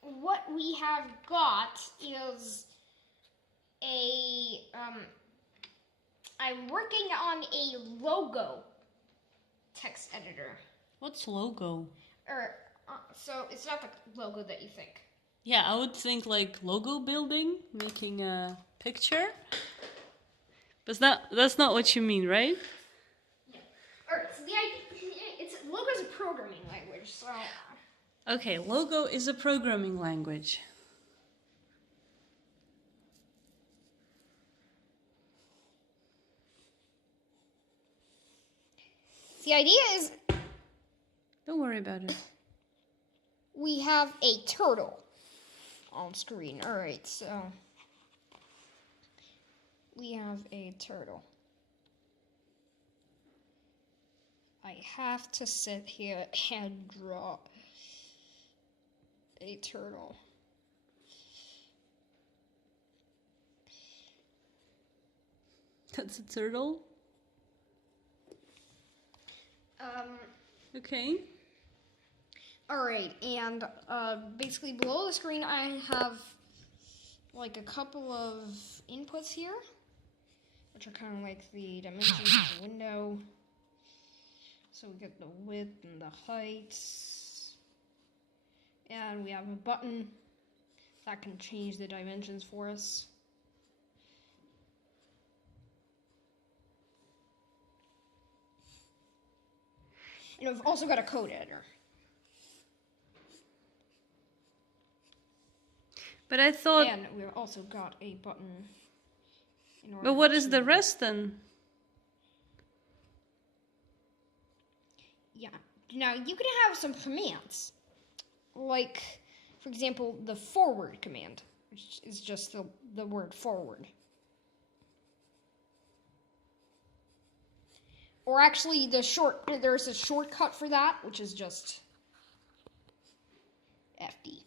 What we have got is I'm working on a logo text editor. What's logo? So it's not the logo that you think. Yeah, I would think like logo building, making a picture. But that's not what you mean, right? Yeah. Alright, so logo is a programming language, so... Okay, logo is a programming language. The idea is... Don't worry about it. We have a turtle on screen. Alright, so... We have a turtle. I have to sit here and draw a turtle. That's a turtle? Okay. Alright, and basically below the screen I have like a couple of inputs here, which are kind of like the dimensions of the window. So we get the width and the height. And we have a button that can change the dimensions for us. And we've also got a code editor. But I thought... And we've also got a button. But what is the rest then? Yeah. Now, you can have some commands. Like, for example, the forward command, which is just the word forward. Or actually, there's a shortcut for that, which is just FD.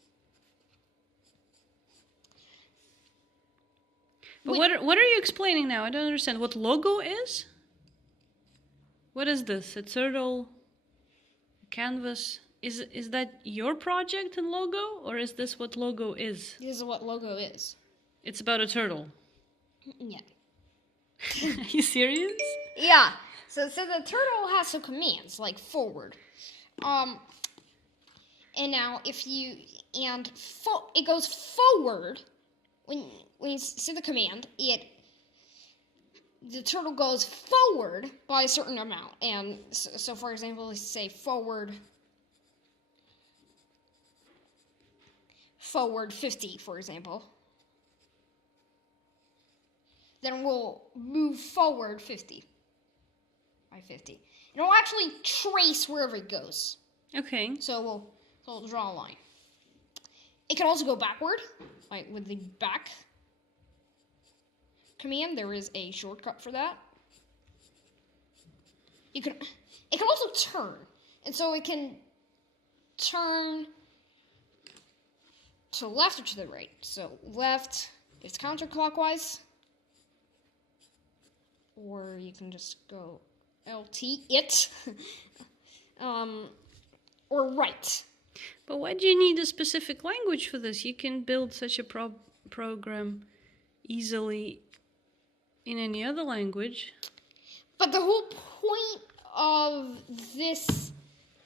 But what are you explaining now? I don't understand. What logo is? What is this? A turtle? A canvas? Is that your project in logo? Or is this what logo is? This is what logo is. It's about a turtle. Yeah. Are you serious? Yeah. So the turtle has some commands, like forward. And now if you, it goes forward, when you see the command, the turtle goes forward by a certain amount. And so for example, let's say forward 50, for example. Then we'll move forward 50. By 50. And it'll actually trace wherever it goes. Okay. So we'll draw a line. It can also go backward, like with the back command. There is a shortcut for that. It can also turn. And so it can turn to the left or to the right. So left is counterclockwise. Or you can just go LT, it, or right. But why do you need a specific language for this? You can build such a program easily in any other language. But the whole point of this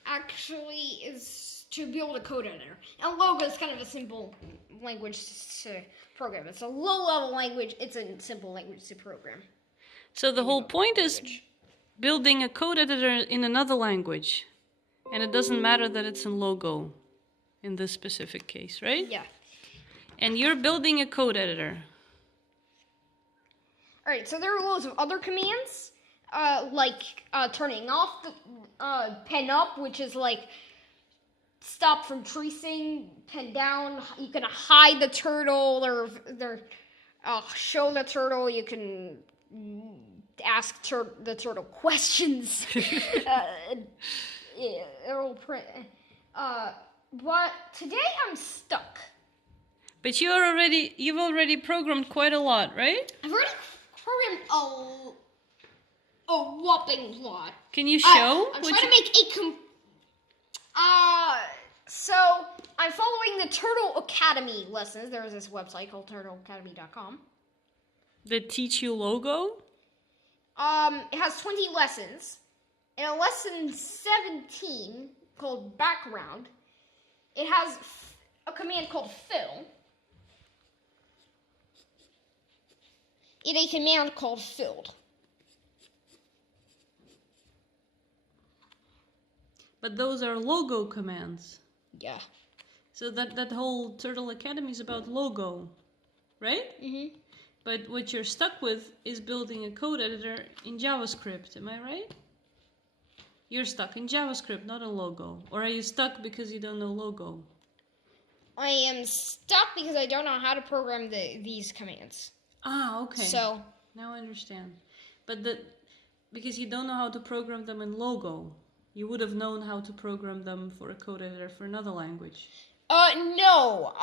actually is to build a code editor. And logo is kind of a simple language to program. It's a low-level language. It's a simple language to program. So the whole point is building a code editor in another language. And it doesn't matter that it's in logo in this specific case, right? Yeah. And you're building a code editor. Alright, so there are loads of other commands, like turning off the pen up, which is like stop from tracing, pen down. You can hide the turtle, or show the turtle. You can ask the turtle questions. It'll print. But today I'm stuck. But you've already programmed quite a lot, right? I've already programmed a whopping lot. Can you show? I'm trying to make so the Turtle Academy lessons. There is this website called turtleacademy.com. That teach you Logo? It has 20 lessons. In a lesson 17 called Background, it has a command called fill. In a command called filled. But those are Logo commands. Yeah. So that whole Turtle Academy is about Logo, right? Mm-hmm. But what you're stuck with is building a code editor in JavaScript, am I right? You're stuck in JavaScript, not a Logo. Or are you stuck because you don't know Logo? I am stuck because I don't know how to program these commands. Ah, okay. So now I understand. But because you don't know how to program them in Logo, you would have known how to program them for a code editor for another language. No.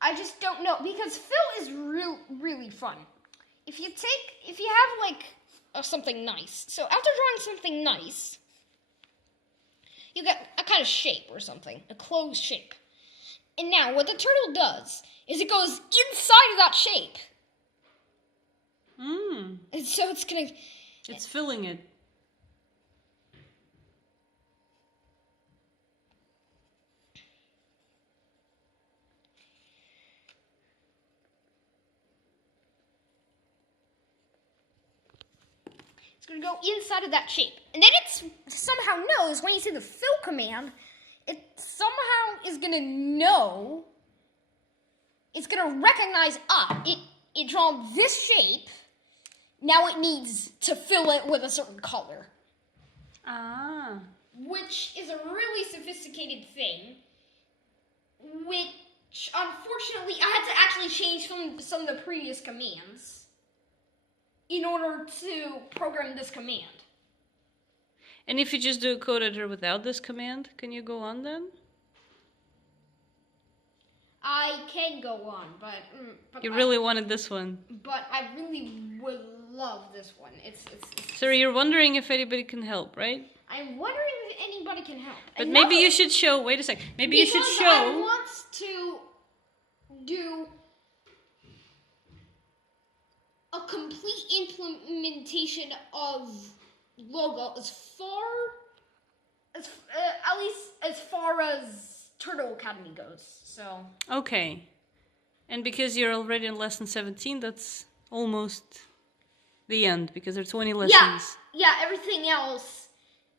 I just don't know because fill is really fun. If you have like something nice. So after drawing something nice, you get a kind of shape or something, a closed shape. And now what the turtle does is it goes inside of that shape. And so it's filling it. It's going to go inside of that shape. And then it somehow knows, when you say the fill command, it somehow is going to know, it's going to recognize, it drawn this shape, now it needs to fill it with a certain color. Ah. Which is a really sophisticated thing, which unfortunately I had to actually change from some of the previous commands in order to program this command. And if you just do a code editor without this command, can you go on then? I can go on, but you really wanted this one. But I really would love this one. It's So you're wondering if anybody can help, right? I'm wondering if anybody can help. But maybe you should show. Wait a sec. Maybe you should show. I want to do a complete implementation of Logo as at least as far as Turtle Academy goes. So. Okay. And because you're already in lesson 17, that's almost the end because there are 20 lessons. Yeah. Everything else,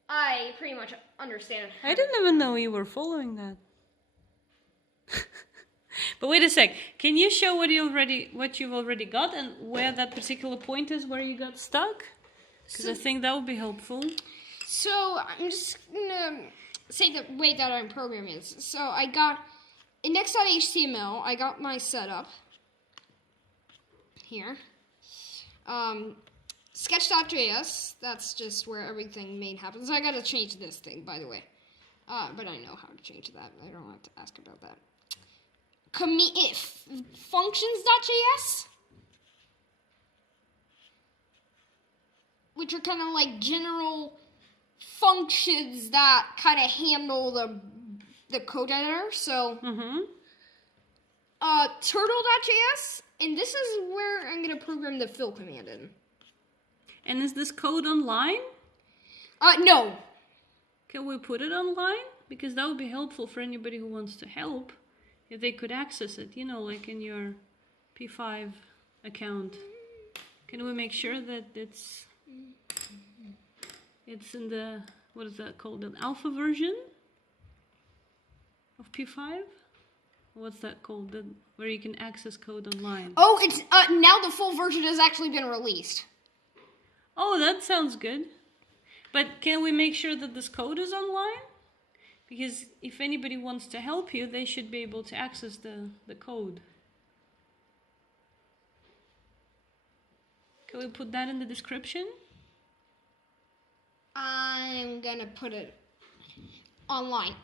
I pretty much understand. I didn't even know you were following that. But wait a sec. Can you show what you've already got and where that particular point is where you got stuck? Because I think that would be helpful. So I'm just gonna say the way that I'm programming is. So I got index.html. I got my setup here. Sketch.js. That's just where everything main happens. I gotta change this thing, by the way. But I know how to change that. I don't have to ask about that. Functions.js, which are kind of like general functions that kind of handle the code editor. So, turtle.js, and this is where I'm gonna program the fill command in. And is this code online? No. Can we put it online? Because that would be helpful for anybody who wants to help. If they could access it, like in your P5 account. Can we make sure that it's in the, what is that called, an alpha version of P5? What's that called, where you can access code online? Oh, it's now the full version has actually been released. Oh, that sounds good. But can we make sure that this code is online? Because if anybody wants to help you, they should be able to access the code. Can we put that in the description? I'm gonna put it online.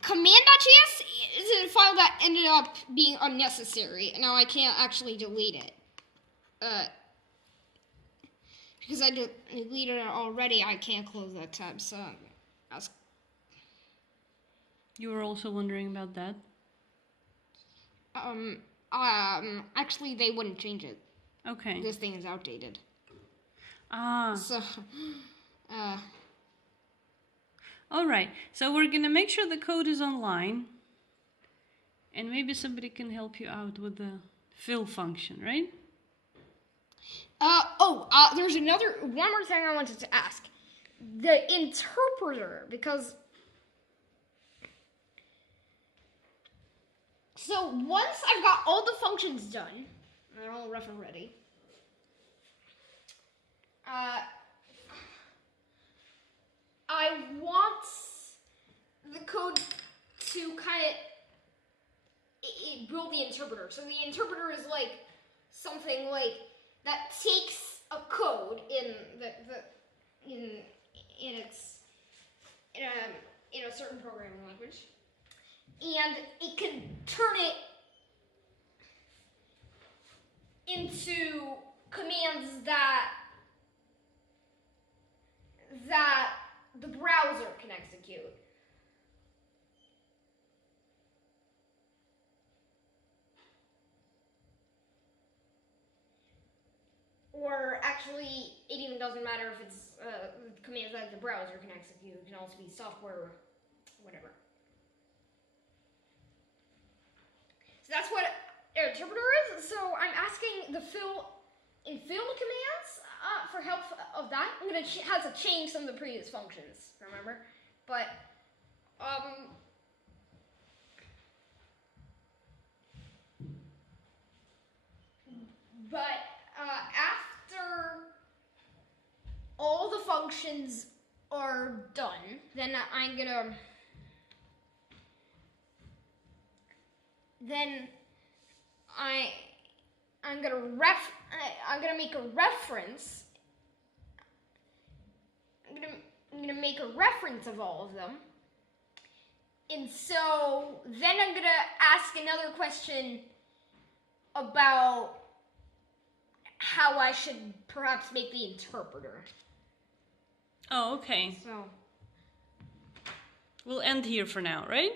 Command.js is a file that ended up being unnecessary. Now I can't actually delete it. Because I deleted it already, I can't close that tab, so You were also wondering about that. Actually, they wouldn't change it. Okay. This thing is outdated. Ah. So, All right. So we're gonna make sure the code is online, and maybe somebody can help you out with the fill function, right? there's one more thing I wanted to ask. The interpreter, because... So once I've got all the functions done, they're all rough and ready, I want the code to kind of build the interpreter. So the interpreter is like something like that takes a code in in a certain programming language, and it can turn it into commands that the browser can execute. Or actually, it even doesn't matter if it's commands that the browser can execute. It can also be software, whatever. So that's what an interpreter is. So I'm asking the fill commands for help of that. I'm gonna have to change some of the previous functions, remember? But after all the functions are done, then I'm gonna make a reference. I'm gonna make a reference of all of them. And so then I'm gonna ask another question about how I should perhaps make the interpreter. Oh, okay. So We'll end here for now, right?